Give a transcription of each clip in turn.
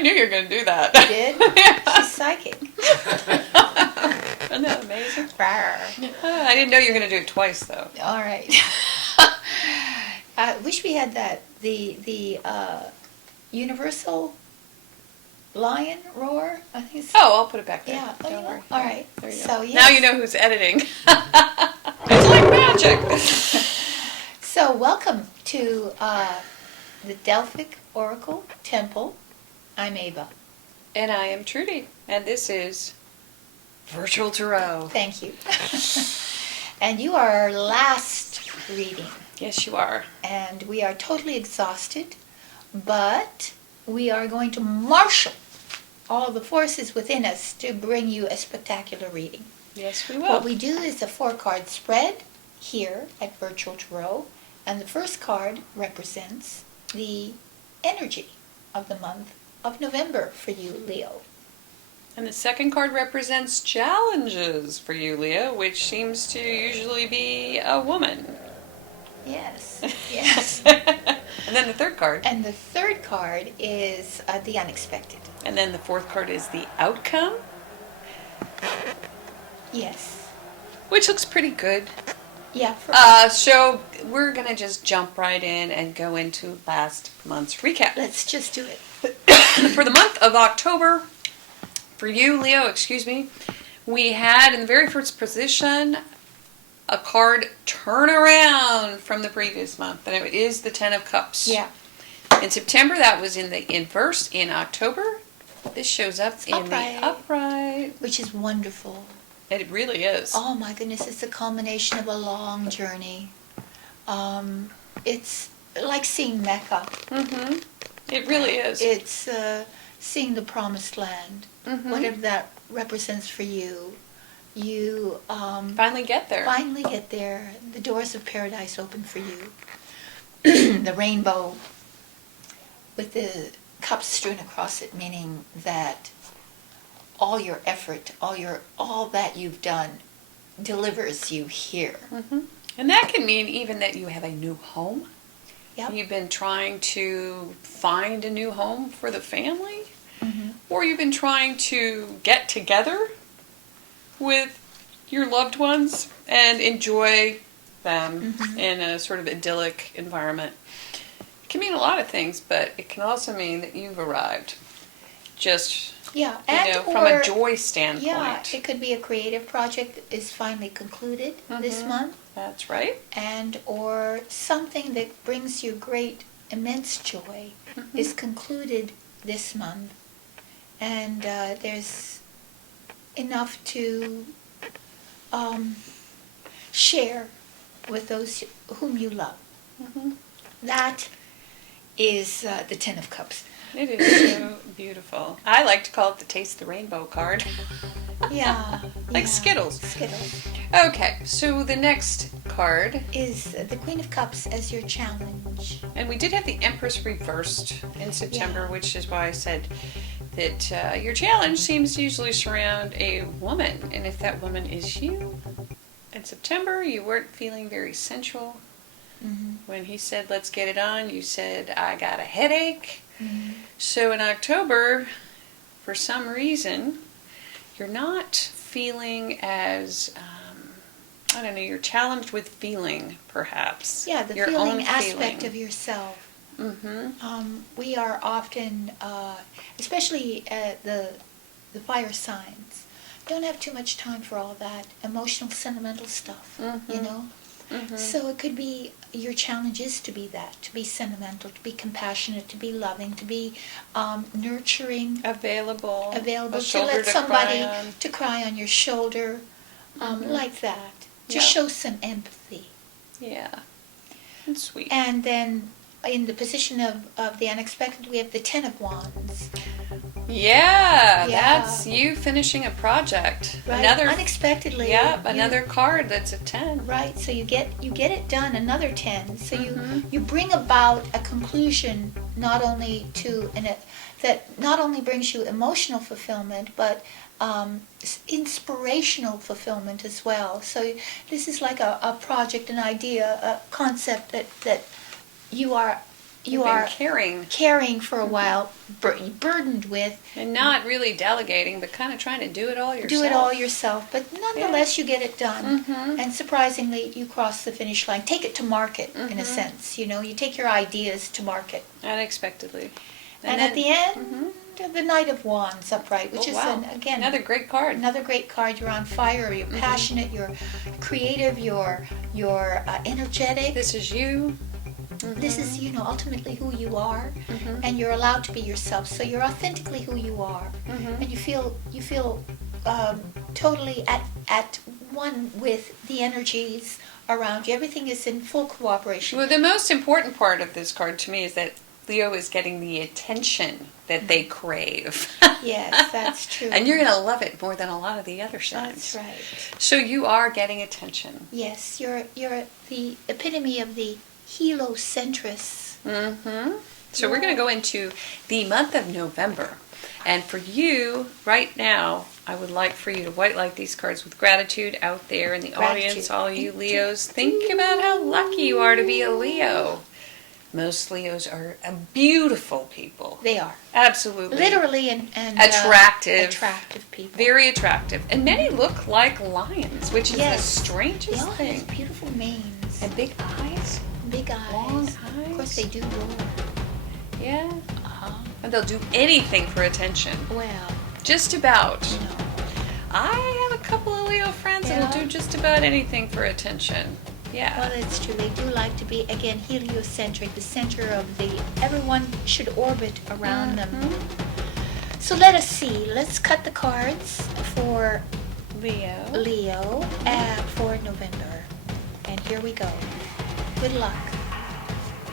knew you were going to do that. You did? She's psychic. Isn't that amazing? Rawr. I didn't know you were going to do it twice, though. All right. I wish we had that. The universal lion roar. I think it's. Oh, I'll put it back there. Yeah. Don't worry. All right. There you So go. yes. Now you know who's editing. It's like magic. So welcome to the Delphic Oracle Temple. I'm Ava. And I am Trudy. And this is Virtual Tarot. Thank you. And you are our last reading. Yes, you are. And we are totally exhausted, but we are going to marshal all the forces within us to bring you a spectacular reading. Yes, we will. What we do is a 4-card spread here at Virtual Tarot, and the first card represents the energy of the month of November for you, Leo. And the second card represents challenges for you, Leo, which seems to usually be a woman. Yes, yes. And then the third card. And the third card is the unexpected. And then the fourth card is the outcome, Yes. which looks pretty good. Yeah. So we're going to just jump right in and go into last month's recap. Let's just do it. For the month of October, for you, Leo, we had in the very first position a card turn around from the previous month, and it is the 10 of Cups. Yeah. In September, that was in the inverse. In October, this shows up in the upright. Which is wonderful. It really is. Oh my goodness, it's a culmination of a long journey. It's like seeing Mecca. Mm-hmm. It really is. It's seeing the promised land. Mm-hmm. Whatever that represents for you. You finally get there. Finally get there. The doors of paradise open for you. The rainbow with the cups strewn across it, meaning that all your effort, all that you've done delivers you here. Mm-hmm. And that can mean even that you have a new home. Yep. You've been trying to find a new home for the family. Mm-hmm. Or you've been trying to get together with your loved ones and enjoy them in a sort of idyllic environment. It can mean a lot of things, but it can also mean that you've arrived. Just, from a joy standpoint. Yeah, it could be a creative project that is finally concluded this month. That's right. And or something that brings you great, immense joy is concluded this month. And there's enough to share with those whom you love. Mm-hmm. That is the 10 of Cups. It is so beautiful. I like to call it the Taste the Rainbow card. Yeah. Like Skittles. Skittles. Okay, so the next card is the Queen of Cups as your challenge. And we did have the Empress reversed in September, which is why I said that your challenge seems to usually surround a woman. And if that woman is you, in September you weren't feeling very sensual. Mm-hmm. When he said, let's get it on, you said, I got a headache. Mm-hmm. So in October, for some reason, you're not feeling as, you're challenged with feeling, perhaps. Yeah, the your feeling own aspect feeling. of yourself. Mm-hmm. We are often, especially the fire signs, don't have too much time for all that emotional, sentimental stuff, you know? Mm-hmm. So it could be, your challenge is to be that, to be sentimental, to be compassionate, to be loving, to be nurturing, Available to let somebody to cry on your shoulder, like that, to show some empathy. Yeah, it's sweet. And then in the position of the unexpected, we have the 10 of Wands. Yeah, that's you finishing a project. Right. Unexpectedly. Yeah, another card that's a 10. Right, so you get it done, another 10. So you bring about a conclusion not only that not only brings you emotional fulfillment, but inspirational fulfillment as well. So this is like a project, an idea, a concept that you are you You've been are carrying for a while, burdened with. And not really delegating, but kind of trying to do it all yourself. Do it all yourself, but nonetheless you get it done. And surprisingly, you cross the finish line. Take it to market, in a sense. You know, you take your ideas to market. Unexpectedly. And at the end, the Knight of Wands upright, which is, again, another great card. Another great card. You're on fire, you're passionate, you're creative, you're energetic. This is you. This is, ultimately who you are, and you're allowed to be yourself. So you're authentically who you are, and you feel totally at one with the energies around you. Everything is in full cooperation. Well, the most important part of this card to me is that Leo is getting the attention that they crave. Yes, that's true. And you're going to love it more than a lot of the other signs. That's right. So you are getting attention. Yes, you're the epitome of the heliocentrist. So we're going to go into the month of November. And for you, right now, I would like for you to white light these cards with gratitude out there in the audience, all you Leos. Think about how lucky you are to be a Leo. Most Leos are beautiful people. They are. Absolutely. Literally and attractive. Attractive people. Very attractive. And many look like lions, which is the strangest they all thing. have beautiful manes. And big eyes. Big eyes. Long eyes. Of course they do roar. Yeah. And they'll do anything for attention. Well. Just about. You know. I have a couple of Leo friends that will do just about anything for attention. Yeah. Well, it's true. They do like to be, again, heliocentric, the center of everyone should orbit around them. So let us see. Let's cut the cards for Leo for November. And here we go. Good luck.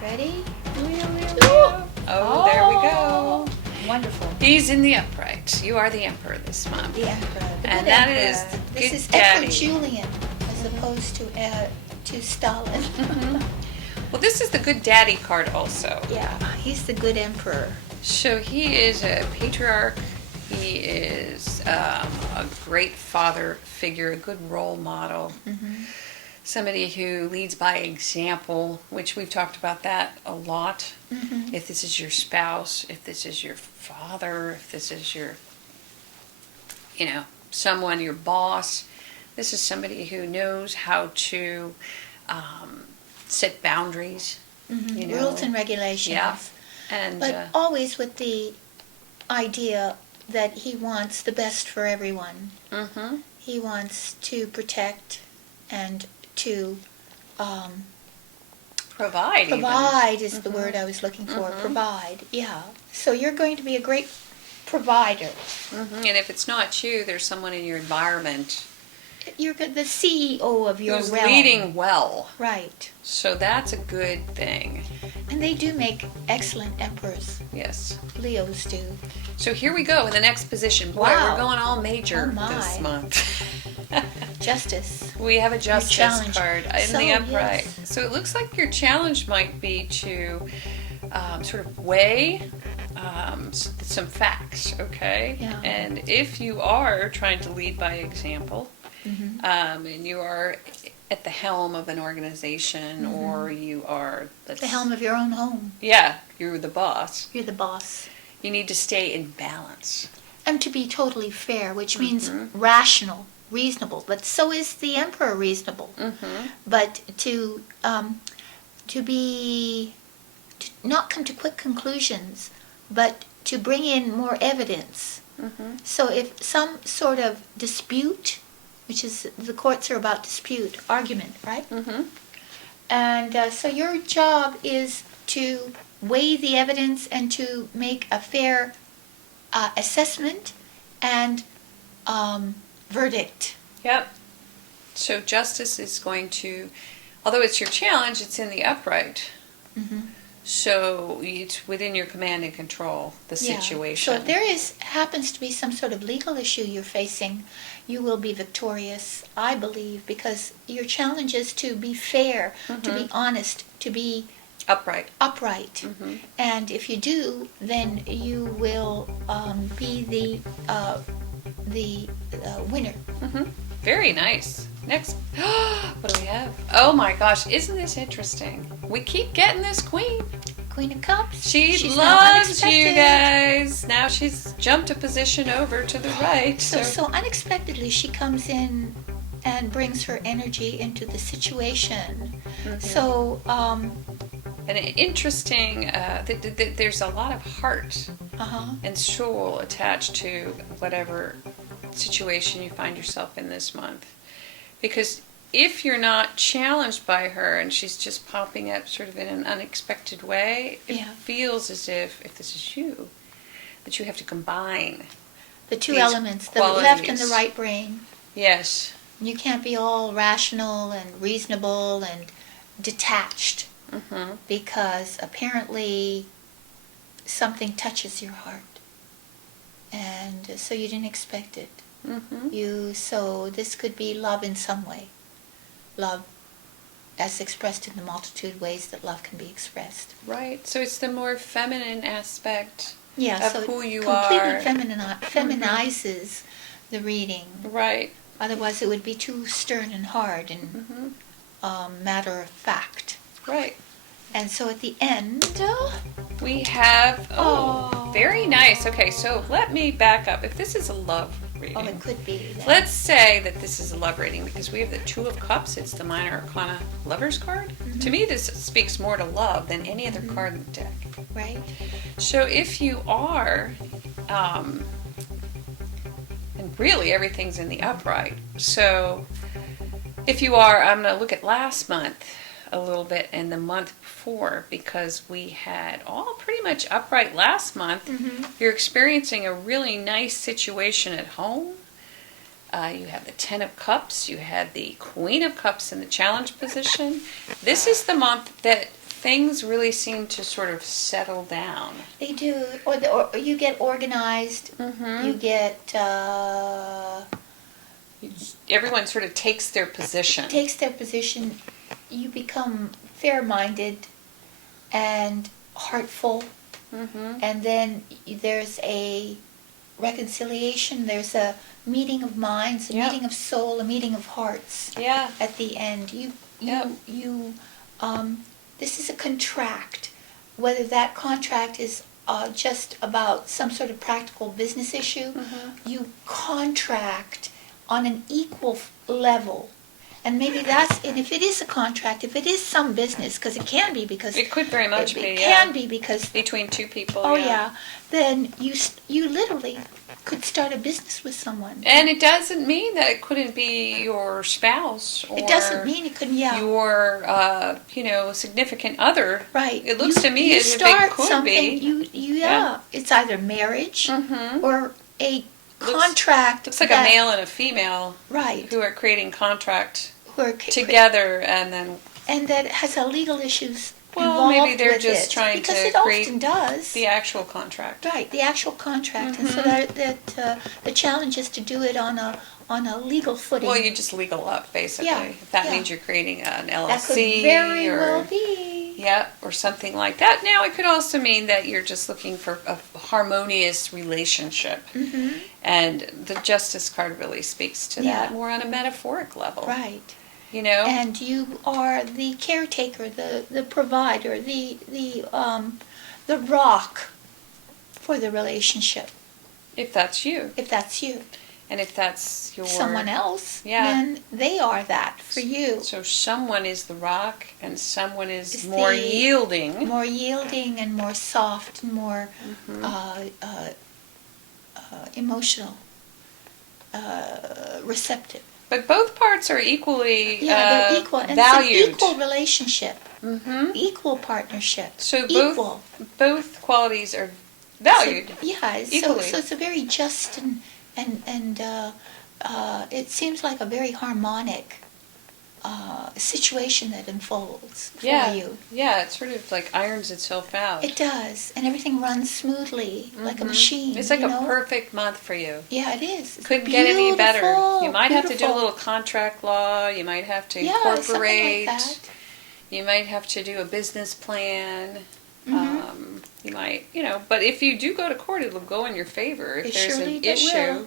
Ready? Leo. Oh, there we go. Wonderful. He's in the upright. You are the Emperor this month. The Emperor. And that is this good is daddy. Emperor Julian as opposed to Stalin. Well, this is the good daddy card also. Yeah, he's the good emperor. So he is a patriarch. He is a great father figure, a good role model. Somebody who leads by example, which we've talked about that a lot. If this is your spouse, if this is your father, if this is your, someone, your boss, this is somebody who knows how to set boundaries. Rules and regulations. Yeah. And, but always with the idea that he wants the best for everyone. He wants to protect and to provide. Provide is the word I was looking for. Provide, yeah. So you're going to be a great provider. And if it's not you, there's someone in your environment. You're the CEO of your who's realm. leading well. Right. So that's a good thing. And they do make excellent emperors. Yes. Leos do. So here we go in the next position. Boy, we're going all major this month. Justice. We have a justice card in the upright. Yes. So it looks like your challenge might be to sort of weigh some facts, okay? Yeah. And if you are trying to lead by example, and you are at the helm of an organization, or you are the helm of your own home. Yeah, you're the boss. You're the boss. You need to stay in balance. And to be totally fair, which means rational, reasonable. But so is the emperor reasonable. But to not come to quick conclusions, but to bring in more evidence. So if some sort of dispute, which is the courts are about dispute, argument, right? And so your job is to weigh the evidence and to make a fair assessment and verdict. Yep. So justice is going to, although it's your challenge, it's in the upright. So it's within your command and control, the situation. So if there happens to be some sort of legal issue you're facing, you will be victorious, I believe, because your challenge is to be fair, to be honest, to be upright. And if you do, then you will be the winner. Very nice. Next, what do we have? Oh my gosh, isn't this interesting? We keep getting this queen. Queen of Cups. She's now loves you unexpected. guys. Now she's jumped a position over to the right. So unexpectedly she comes in and brings her energy into the situation. So, an interesting, there's a lot of heart and soul attached to whatever situation you find yourself in this month. Because if you're not challenged by her and she's just popping up sort of in an unexpected way, it feels as if this is you, that you have to combine the two these elements, the qualities. left and the right brain. Yes. You can't be all rational and reasonable and detached because apparently something touches your heart. And so you didn't expect it. So this could be love in some way. Love as expressed in the multitude ways that love can be expressed. Right. So it's the more feminine aspect Yeah, of so who you completely are. feminizes the reading. Right. Otherwise it would be too stern and hard and matter of fact. Right. And so at the end, we have, very nice. Okay, so let me back up. If this is a love reading. it could be. Let's say that this is a love reading because we have the Two of Cups. It's the Minor Arcana Lover's card. To me, this speaks more to love than any other card in the deck. Right. So if you are, and really everything's in the upright. So if you are, I'm going to look at last month a little bit and the month before because we had all pretty much upright last month. You're experiencing a really nice situation at home. You have the Ten of Cups. You had the Queen of Cups in the challenge position. This is the month that things really seem to sort of settle down. They do. Or you get organized. You get... Everyone sort of takes their position. You become fair-minded and heartful. And then there's a reconciliation. There's a meeting of minds, a meeting of soul, a meeting of hearts. Yeah. At the end, this is a contract. Whether that contract is just about some sort of practical business issue, you contract on an equal level. And maybe and if it is a contract, if it is some business, because it can be because... It could very much be, It can be because... Between two people, then you literally could start a business with someone. And it doesn't mean that it couldn't be your spouse or... It doesn't mean it couldn't, your, significant other. Right. It looks to me as if it could be. It's either marriage or a contract. Looks like a male and a female. Right. Who are creating contract who are together and then... And that has a legal issues well, involved maybe they're with just it, trying because to it create often does. The actual contract. Right, the actual contract. And so that the challenge is to do it on a legal footing. Well, you just legal up, basically. If that means you're creating an LLC. That could very well be. Yeah, or something like that. Now, it could also mean that you're just looking for a harmonious relationship. And the Justice card really speaks to that more on a metaphoric level. Right. And you are the caretaker, the provider, the rock for the relationship. If that's you. And if that's your... someone else, then they are that for you. So someone is the rock and someone is more yielding. More yielding and more soft and more emotional, receptive. But both parts are equally they're equal. And valued. It's an equal relationship, equal partnership. So both qualities are valued. So it's a very just and it seems like a very harmonic situation that unfolds for you. Yeah, it sort of like irons itself out. It does, and everything runs smoothly like a machine. It's like a perfect month for you. Yeah, it is. It's couldn't get any better. You might have to do a little contract law. You might have to incorporate. Something like that. You might have to do a business plan. You might, but if you do go to court, it'll go in your favor. If there's an issue.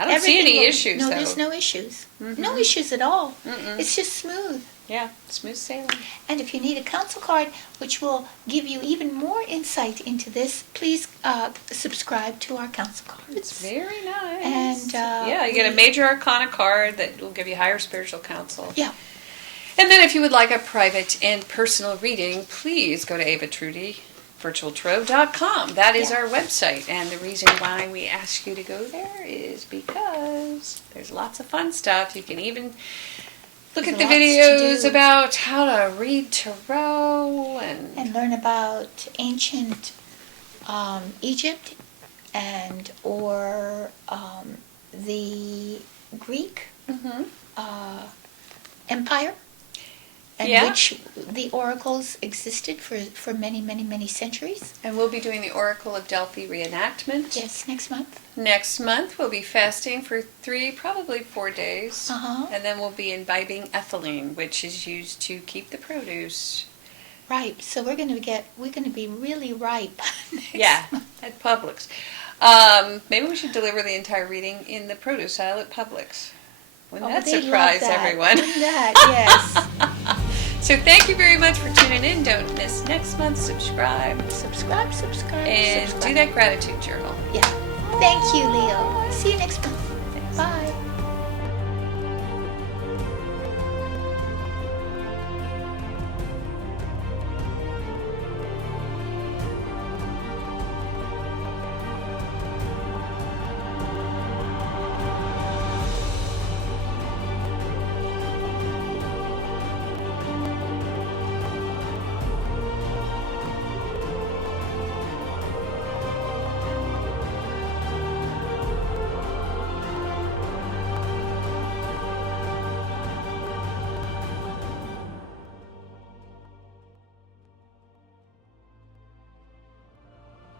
I don't see any issues, No, though. there's no issues. No issues at all. It's just smooth. Yeah, smooth sailing. And if you need a council card, which will give you even more insight into this, please subscribe to our council cards. It's very nice. And yeah, you get a major arcana card that will give you higher spiritual counsel. Yeah. And then if you would like a private and personal reading, please go to avatrudyvirtualtarot.com. That is our website. And the reason why we ask you to go there is because there's lots of fun stuff. You can even look at the videos about how to read tarot and learn about ancient Egypt and or the Greek Empire, and which the oracles existed for many, many, many centuries. And we'll be doing the Oracle of Delphi reenactment. Yes, next month. Next month we'll be fasting for 3, probably 4 days. And then we'll be imbibing ethylene, which is used to keep the produce. Right. So we're going to be really ripe. At Publix. Maybe we should deliver the entire reading in the produce aisle at Publix. Wouldn't that surprise everyone? Wouldn't that? Yes. So thank you very much for tuning in. Don't miss next month. Subscribe. Subscribe. And do that gratitude journal. Yeah. Thank you, Leo. See you next month. Thanks. Bye.